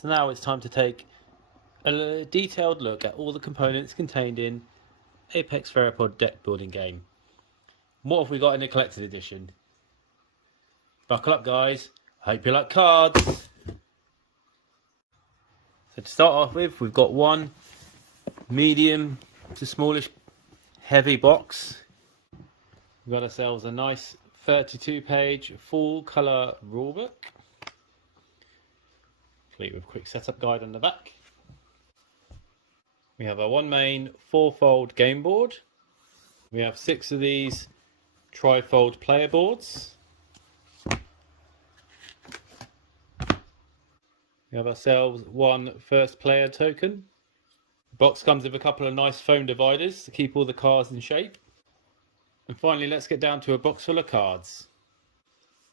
So now it's time to take a detailed look at all the components contained in Apex Theropod deck building game. What have we got in the collector's edition? Buckle up, guys. I hope you like cards. So to start off with, we've got one medium to smallish heavy box. We've got ourselves a nice 32-page full colour rulebook, complete with a quick setup guide on the back. We have our one main 4-fold game board. We have 6 of these tri-fold player boards. We have ourselves one first player token. The box comes with a couple of nice foam dividers to keep all the cards in shape. And finally, let's get down to a box full of cards.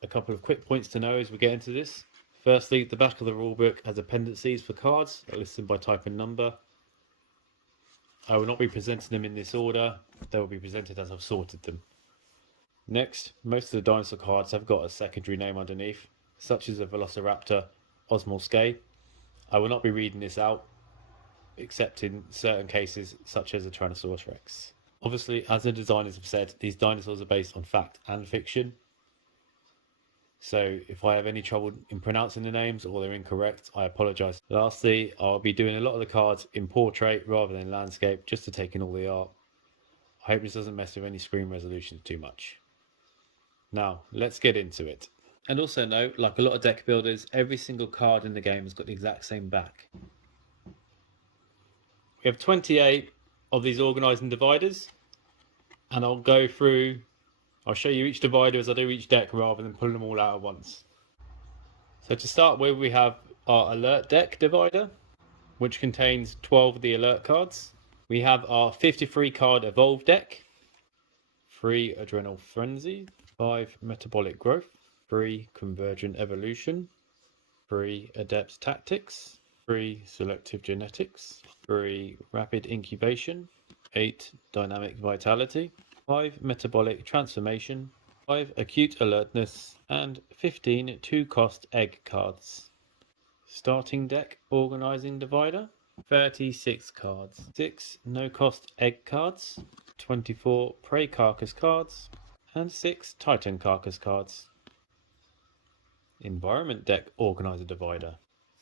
A couple of quick points to know as we get into this. Firstly, the back of the rulebook has appendices for cards that list them by type and number. I will not be presenting them in this order. They will be presented as I've sorted them. Next, most of the dinosaur cards have got a secondary name underneath, such as a Velociraptor, Osmolskay. I will not be reading this out, except in certain cases, such as a Tyrannosaurus Rex. Obviously, as the designers have said, these dinosaurs are based on fact and fiction. So if I have any trouble in pronouncing the names or they're incorrect, I apologise. Lastly, I'll be doing a lot of the cards in portrait rather than landscape, just to take in all the art. I hope this doesn't mess with any screen resolution too much. Now, let's get into it. And also note, like a lot of deck builders, every single card in the game has got the exact same back. We have 28 of these organising dividers, and I'll show you each divider as I do each deck rather than pulling them all out at once. So to start with, we have our alert deck divider, which contains 12 of the alert cards. We have our 53 card evolve deck, 3 adrenal frenzy, 5 metabolic growth, 3 convergent evolution, 3 adept tactics, 3 selective genetics, 3 rapid incubation, 8 dynamic vitality, 5 metabolic transformation, 5 acute alertness, and 15 2-cost egg cards. Starting deck organising divider, 36 cards, 6 no-cost egg cards, 24 prey carcass cards, and 6 titan carcass cards. Environment deck organizer divider,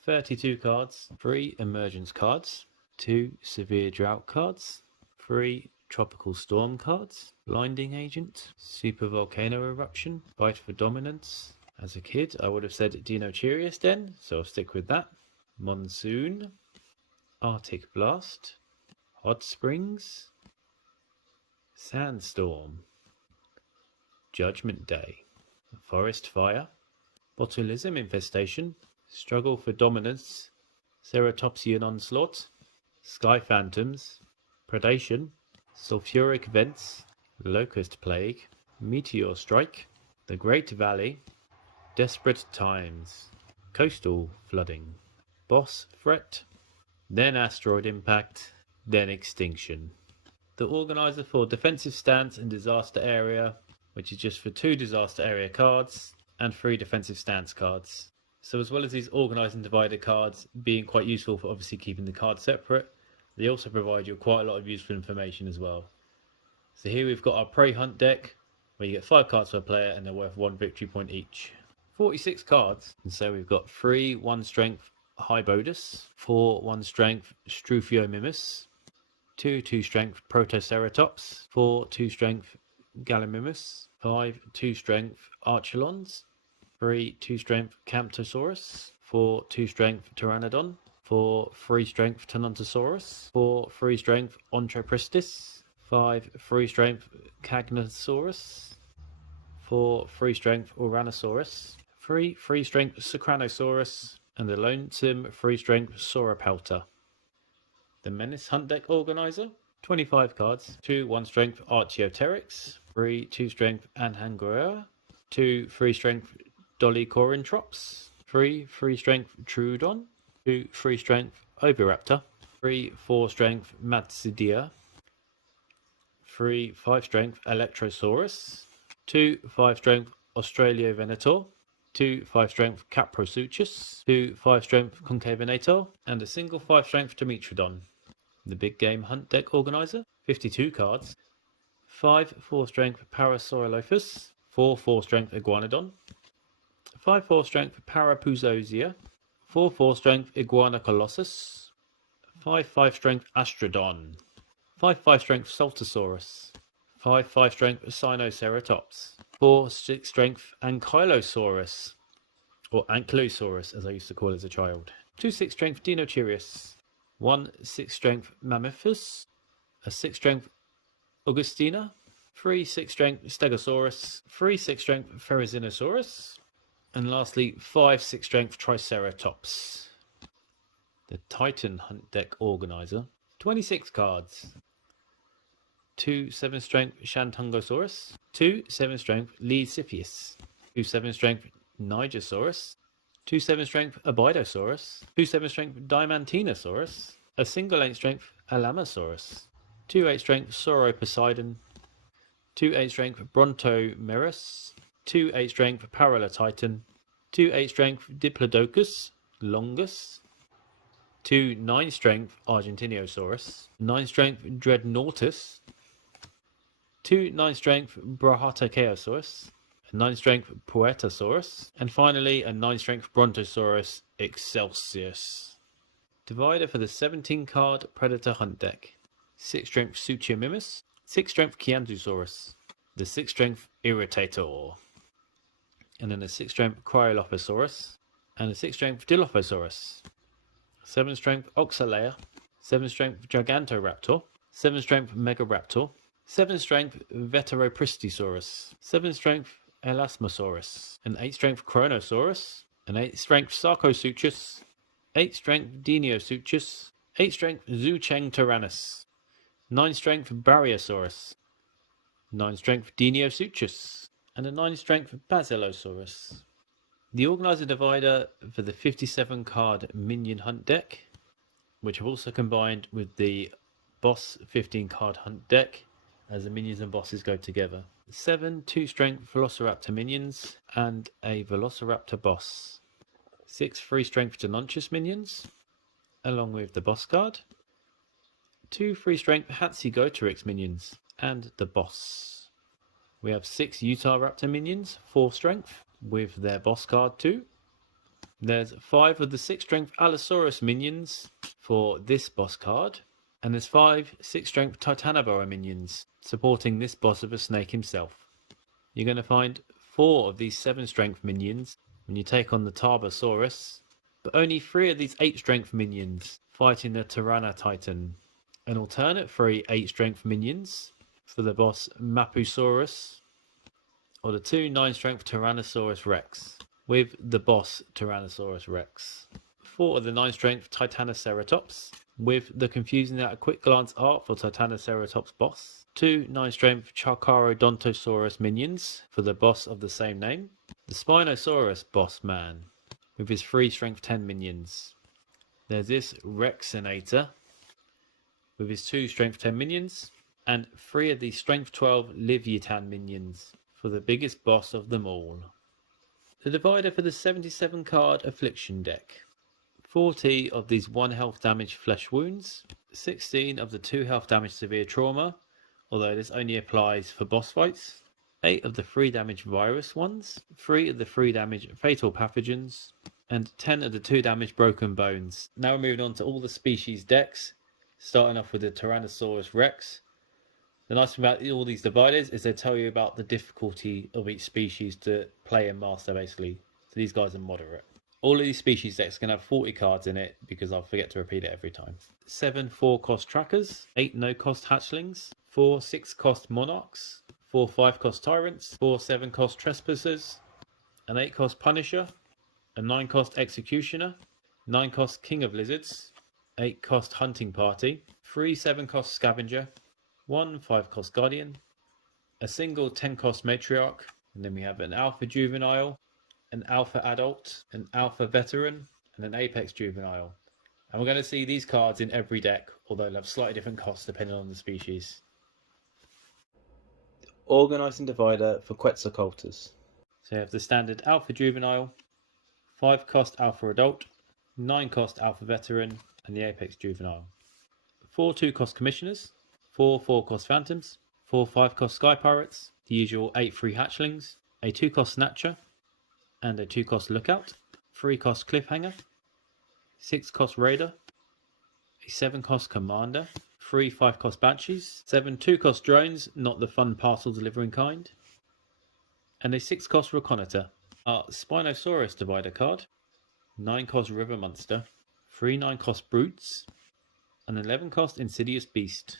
32 cards, 3 emergence cards, 2 severe drought cards, 3 tropical storm cards, blinding agent, super volcano eruption, fight for dominance. As a kid, I would have said Dinotirius Den, so I'll stick with that. Monsoon, Arctic blast, hot springs, sandstorm, judgment day, forest fire, botulism infestation, struggle for dominance, ceratopsian onslaught, sky phantoms, predation, sulfuric vents, locust plague, meteor strike, the Great Valley, desperate times, coastal flooding, boss threat, then asteroid impact, then extinction. The organizer for defensive stance and disaster area, which is just for 2 disaster area cards and 3 defensive stance cards. So as well as these organising divider cards being quite useful for obviously keeping the cards separate, they also provide you quite a lot of useful information as well. So here we've got our prey hunt deck, where you get 5 cards per player and they're worth 1 victory point each. 46 cards, and so we've got 3 1 strength Hybodus, 4 1 strength Struthiomimus, 2 2 strength Protoceratops, 4 2 strength Gallimimus, 5 2 strength Archelons, 3 2 strength Camptosaurus, 4 2 strength Pteranodon, 4 3 strength Tenontosaurus, 4 3 strength Ontrapristis, 5 3 strength Cagnosaurus, 4 3 strength Oranosaurus, 3 3 strength Socranosaurus, and the lonesome 3 strength Sauropelta. The Menace Hunt deck organizer, 25 cards, 2 1 strength Archaeopteryx, 3 2 strength Anhanguera, 2 3 strength Dolichorintrops, 3 3 strength Troodon, 2 3 strength Oviraptor, 3 4 strength Matsidia, 3 5 strength Electrosaurus, 2 5 strength Australiovenator, 2 5-strength Caprosuchus, 2 5-strength Concavenator, and a single 5-strength Dimetrodon. The Big Game Hunt Deck Organizer, 52 cards, 5 4-strength Parasaurolophus, 4 4-strength Iguanodon, 5 4-strength Parapuzosia, 4 4-strength Iguana Colossus, 5 5-strength Astrodon, 5 5-strength Saltosaurus, 5 5-strength Sinoceratops, 4 6-strength Ankylosaurus, or Ankylosaurus as I used to call it as a child, 2 6-strength Dinochirius, 1 6-strength Mammophus, a 6-strength Augustina, 3 6-strength Stegosaurus, 3 6-strength Therizinosaurus, and lastly 5 6-strength Triceratops. The Titan Hunt Deck Organizer, 26 cards, 2 7-strength Shantungosaurus, 2 7-strength Leedsiphus, 2 7-strength Nigersaurus, 2 7-strength Abidosaurus, 2 7-strength Dimantinosaurus, a single 8-strength Alamosaurus, 2 8-strength Sauroposeidon, 2 8-strength Brontomerus, 2 8-strength Paralotitan, 2 8-strength Diplodocus longus, 2 9-strength Argentiniosaurus, 9-strength Dreadnoughtus, 2 9-strength Brahataceosaurus, a 9-strength Poetosaurus, and finally a 9-strength Brontosaurus Excelsius. Divider for the 17-card Predator Hunt Deck. 6-strength Suchiamimus, 6-strength Chiantosaurus, the 6-strength Irritator, and then a 6-strength Cryolophosaurus, and a 6-strength Dilophosaurus, 7-strength Oxalea, 7-strength Gigantoraptor, 7-strength Megaraptor, 7-strength Veteropristisaurus, 7-strength Elasmosaurus, an 8-strength Chronosaurus, an 8-strength Sarcosuchus, 8-strength Deinosuchus, 8-strength Zhucheng Tyrannus, 9-strength Barriosaurus, 9-strength Deinosuchus, and a 9-strength Basilosaurus. The Organizer Divider for the 57-card Minion Hunt Deck, which have also combined with the Boss 15-card Hunt Deck, as the minions and bosses go together. 7 2-strength Velociraptor minions and a Velociraptor boss. 6 3-strength Deinonychus minions, along with the boss card. 2 3-strength Hatsugotrix minions and the boss. We have 6 Utahraptor minions, 4 strength, with their boss card too. There's 5 of the 6-strength Allosaurus minions for this boss card. And there's 5 6-strength Titanoboa minions, supporting this boss of a snake himself. You're going to find 4 of these 7-strength minions when you take on the Tarbosaurus, but only 3 of these 8-strength minions fighting the Tyranotitan. An alternate 3 8-strength minions for the boss Mapusaurus, or the 2 9-strength Tyrannosaurus Rex, with the boss Tyrannosaurus Rex. 4 of the 9-strength Titanoceratops, with the confusing at a quick glance art for Titanoceratops boss. 2 9-strength Charcharodontosaurus minions for the boss of the same name. The Spinosaurus boss man, with his 3 strength 10 minions. There's this Rexinator, with his 2 strength 10 minions, and 3 of the strength 12 Leviathan minions, for the biggest boss of them all. The divider for the 77-card Affliction deck. 40 of these 1 health damage flesh wounds, 16 of the 2 health damage severe trauma, although this only applies for boss fights, 8 of the 3 damage virus ones, 3 of the 3 damage fatal pathogens, and 10 of the 2 damage broken bones. Now we're moving on to all the species decks, starting off with the Tyrannosaurus Rex. The nice thing about all these dividers is they tell you about the difficulty of each species to play and master, basically. So these guys are moderate. All of these species decks can have 40 cards in it, because I'll forget to repeat it every time. 7 4-cost trackers, 8 no-cost hatchlings, 4 6-cost monarchs, 4 5-cost tyrants, 4 7-cost trespassers, an 8-cost punisher, a 9-cost executioner, 9-cost king of lizards, 8-cost hunting party, 3 7-cost scavenger, 1 5-cost guardian, a single 10-cost matriarch, and then we have an alpha juvenile, an alpha adult, an alpha veteran, and an apex juvenile. And we're going to see these cards in every deck, although they'll have slightly different costs depending on the species. Organising divider for Quetzalcoatlus. So you have the standard Alpha Juvenile, 5 cost Alpha Adult, 9 cost Alpha Veteran, and the Apex Juvenile. 4 2 cost Commissioners, 4 4 cost Phantoms, 4 5 cost Sky Pirates, the usual 8 free Hatchlings, a 2 cost Snatcher, and a 2 cost Lookout, 3 cost Cliffhanger, 6 cost Raider, a 7 cost Commander, 3 5 cost Banshees, 7 2 cost Drones, not the fun parcel delivering kind, and a 6 cost Reconnoiter. Our Spinosaurus Divider card, 9 cost River Monster, 3 9 cost Brutes, an 11 cost Insidious Beast,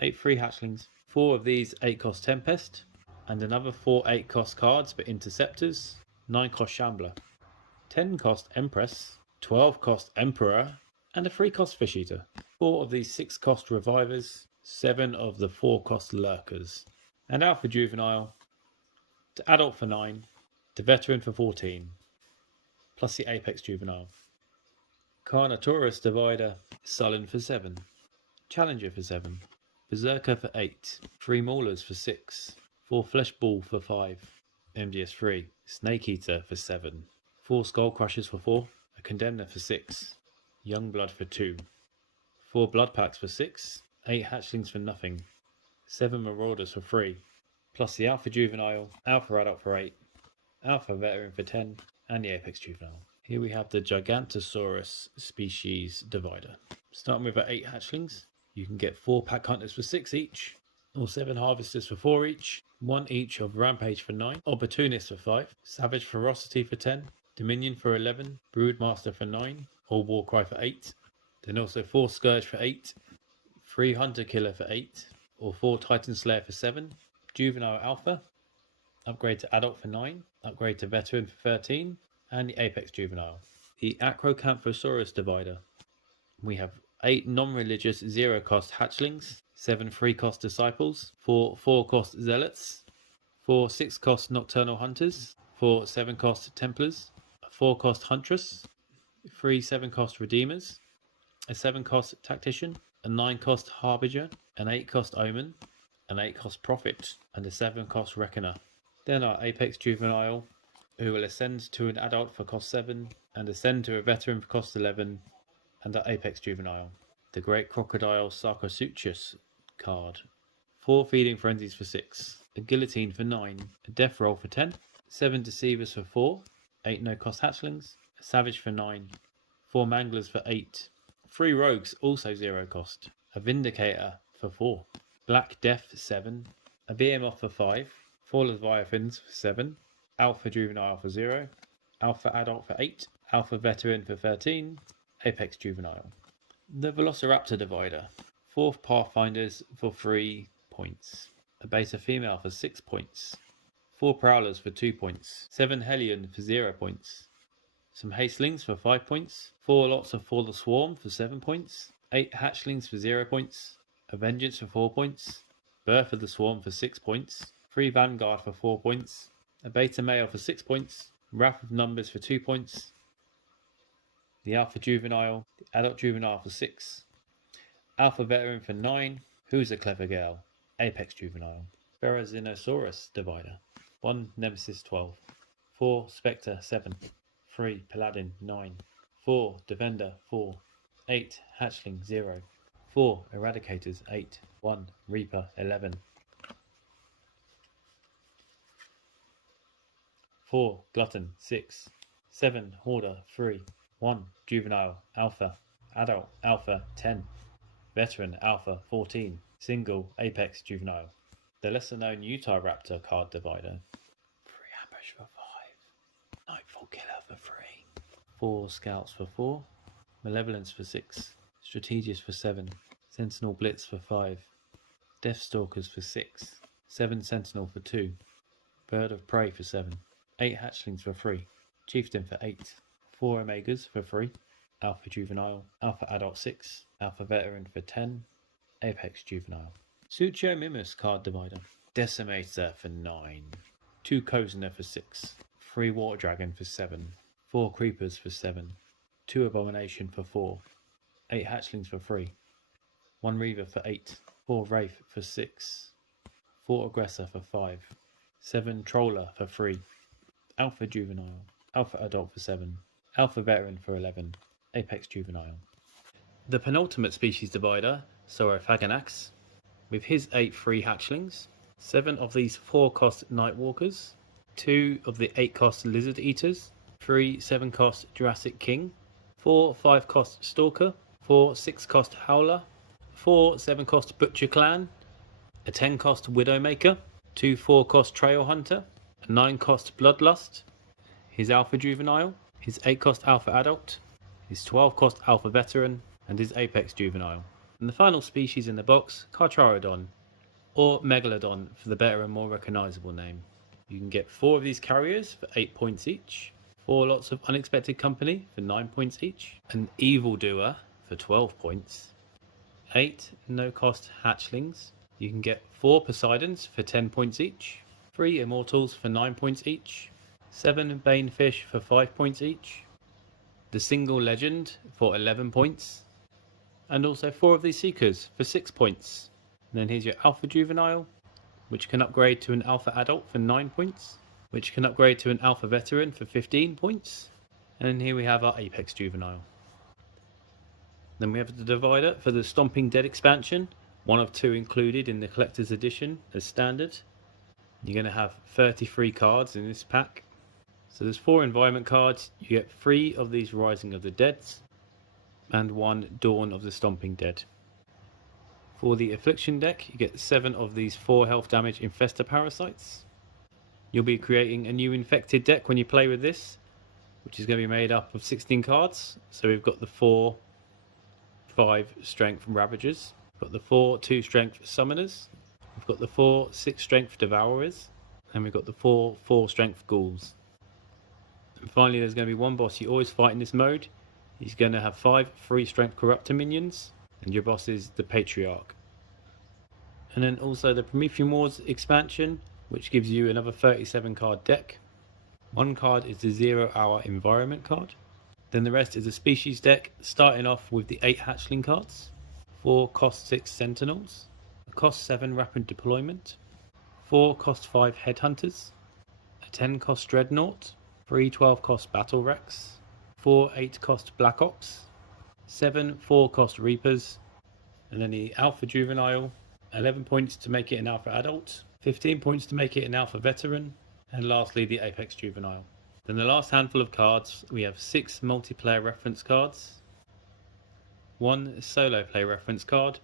8 free Hatchlings, 4 of these 8 cost Tempest, and another 4 8 cost cards for Interceptors, 9 cost Shambler, 10 cost Empress, 12 cost Emperor, and a 3 cost Fish Eater, 4 of these 6 cost Revivers, 7 of the 4 cost Lurkers, and Alpha Juvenile, to Adult for 9, to Veteran for 14, plus the Apex Juvenile. Carnotaurus Divider, Sullen for 7, Challenger for 7, Berserker for 8, 3 Maulers for 6, 4 Flesh Ball for 5, MGS3, Snake Eater for 7, 4 Skull Crushers for 4, a Condemner for 6, Youngblood for 2, 4 Blood Packs for 6, 8 Hatchlings for nothing, 7 Marauders for 3, plus the Alpha Juvenile, Alpha Adult for 8, Alpha Veteran for 10, and the Apex Juvenile. Here we have the Gigantosaurus species divider. Starting with our 8 hatchlings, you can get 4 Pack Hunters for 6 each, or 7 Harvesters for 4 each, 1 each of Rampage for 9, Opportunist for 5, Savage Ferocity for 10, Dominion for 11, Broodmaster for 9, or Warcry for 8, then also 4 Scourge for 8, 3 Hunter Killer for 8, or 4 Titan Slayer for 7, Juvenile Alpha, upgrade to Adult for 9, upgrade to Veteran for 13, and the Apex Juvenile. The Acrocanthosaurus divider. We have 8 non-religious 0 cost hatchlings, 7 free cost disciples, 4 4 cost zealots, 4 6 cost nocturnal hunters, 4 7 cost templars, a 4 cost huntress, 3 7 cost redeemers, a 7 cost tactician, a 9 cost harbinger, an 8 cost omen, an 8 cost prophet, and a 7 cost reckoner. Then our Apex Juvenile, who will ascend to an adult for cost 7 and ascend to a veteran for cost 11, and our Apex Juvenile, the Great Crocodile Sarcosuchus card. 4 Feeding Frenzies for 6, a Guillotine for 9, a Death Roll for 10, 7 Deceivers for 4, 8 no cost hatchlings, a Savage for 9, 4 Manglers for 8, 3 Rogues also 0 cost, a Vindicator for 4, Black Death for 7, a Behemoth for 5, 4 Leviathans for 7, Alpha Juvenile for 0, Alpha Adult for 8, Alpha Veteran for 13, Apex Juvenile. The Velociraptor divider. 4 Pathfinders for 3 points, a Beta Female for 6 points, 4 Prowlers for 2 points, 7 Hellion for 0 points, some Hastelings for 5 points, 4 lots of For the Swarm for 7 points, 8 Hatchlings for 0 points, a Vengeance for 4 points, Birth of the Swarm for 6 points, 3 Vanguard for 4 points, a Beta Male for 6 points, Wrath of Numbers for 2 points, the Alpha Juvenile, the Adult Juvenile for 6, Alpha Veteran for 9, Who's a Clever Girl, Apex Juvenile, Therizinosaurus divider, 1 Nemesis 12, 4 Spectre 7, 3 Paladin 9, 4 Defender 4, 8 Hatchling 0, 4 Eradicators 8, 1 Reaper 11, 4 Glutton 6, 7 Hoarder 3, 1 Juvenile Alpha, Adult Alpha 10, Veteran Alpha 14, Single Apex Juvenile. The lesser known Utah Raptor card divider. 3 Ambush for 5, Nightfall Killer for 3, 4 Scouts for 4, Malevolence for 6, Strategist for 7, Sentinel Blitz for 5, Deathstalkers for 6, 7 Sentinel for 2, Bird of Prey for 7, 8 Hatchlings for 3, Chieftain for 8, 4 Omegas for 3, Alpha Juvenile, Alpha Adult 6, Alpha Veteran for 10, Apex Juvenile. Sucho Mimus card divider. Decimator for 9, 2 Cozener for 6, 3 Water Dragon for 7, 4 Creepers for 7, 2 Abomination for 4, 8 Hatchlings for 3, 1 Reaver for 8, 4 Wraith for 6, 4 Aggressor for 5, 7 Troller for 3, Alpha Juvenile, Alpha Adult for 7, Alpha Veteran for 11, Apex Juvenile. The penultimate species divider, Saurophaganax, with his 8 free hatchlings, 7 of these 4-cost Nightwalkers, 2 of the 8-cost Lizard Eaters, 3 7-cost Jurassic King, 4 5-cost Stalker, 4 6-cost Howler, 4 7-cost Butcher Clan, a 10-cost Widowmaker, 2 4-cost Trail Hunter, a 9-cost Bloodlust, his Alpha Juvenile, his 8-cost Alpha Adult, his 12-cost Alpha Veteran, and his Apex Juvenile. And the final species in the box, Carcharodon, or Megalodon for the better and more recognisable name. You can get 4 of these carriers for 8 points each, 4 lots of Unexpected Company for 9 points each, an Evildoer for 12 points, 8 no-cost hatchlings. You can get 4 Poseidons for 10 points each, 3 Immortals for 9 points each, 7 Banefish for 5 points each, the Single Legend for 11 points, and also 4 of these Seekers for 6 points. And then here's your Alpha Juvenile, which can upgrade to an Alpha Adult for 9 points, which can upgrade to an Alpha Veteran for 15 points. And here we have our Apex Juvenile. Then we have the divider for the Stomping Dead expansion, 1 of 2 included in the Collector's Edition as standard. You're going to have 33 cards in this pack. So there's 4 environment cards, you get 3 of these Rising of the Deads, and 1 Dawn of the Stomping Dead. For the Affliction deck, you get 7 of these 4 health damage Infestor Parasites. You'll be creating a new Infected deck when you play with this, which is going to be made up of 16 cards. So we've got the 4 5 Strength Ravagers, we've got the 4 2 Strength Summoners, we've got the 4 6 Strength Devourers, and we've got the 4 4 Strength Ghouls. And finally, there's going to be one boss you always fight in this mode. He's going to have 5 3 Strength Corruptor minions, and your boss is the Patriarch. And then also the Promethean Wars expansion, which gives you another 37 card deck. 1 card is the 0 Hour Environment card. Then the rest is a species deck, starting off with the 8 hatchling cards, 4 cost 6 Sentinels, a cost 7 Rapid Deployment, 4 cost 5 Headhunters, a 10 cost Dreadnought, 3 12 cost Battle Rex, 4 8 cost Black Ops, 7 4 cost Reapers, and then the Alpha Juvenile, 11 points to make it an Alpha Adult, 15 points to make it an Alpha Veteran, and lastly the Apex Juvenile. Then the last handful of cards, we have 6 multiplayer reference cards, 1 solo play reference card,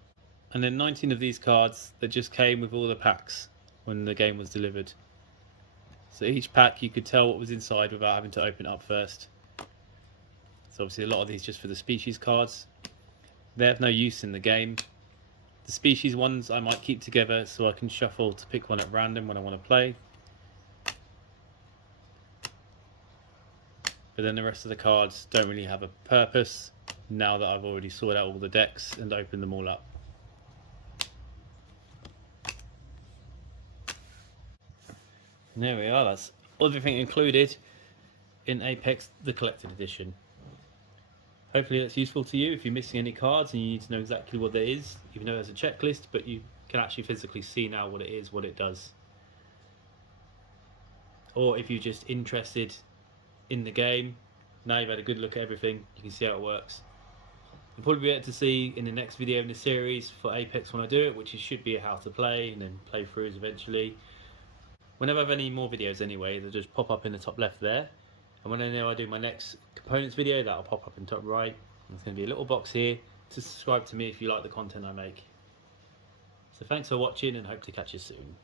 and then 19 of these cards that just came with all the packs when the game was delivered. So each pack you could tell what was inside without having to open it up first. So obviously a lot of these just for the species cards. They have no use in the game. The species ones I might keep together so I can shuffle to pick one at random when I want to play. But then the rest of the cards don't really have a purpose now that I've already sorted out all the decks and opened them all up. And there we are, that's everything included in Apex the Collected Edition. Hopefully that's useful to you if you're missing any cards and you need to know exactly what that is, even though there's a checklist, but you can actually physically see now what it is, what it does. Or if you're just interested in the game, now you've had a good look at everything, you can see how it works. You'll probably be able to see in the next video in the series for Apex when I do it, which should be how to play and then playthroughs eventually. Whenever I have any more videos anyway, they'll just pop up in the top left there. And when I know I do my next components video, that'll pop up in top right. And there's going to be a little box here to subscribe to me if you like the content I make. So thanks for watching and hope to catch you soon.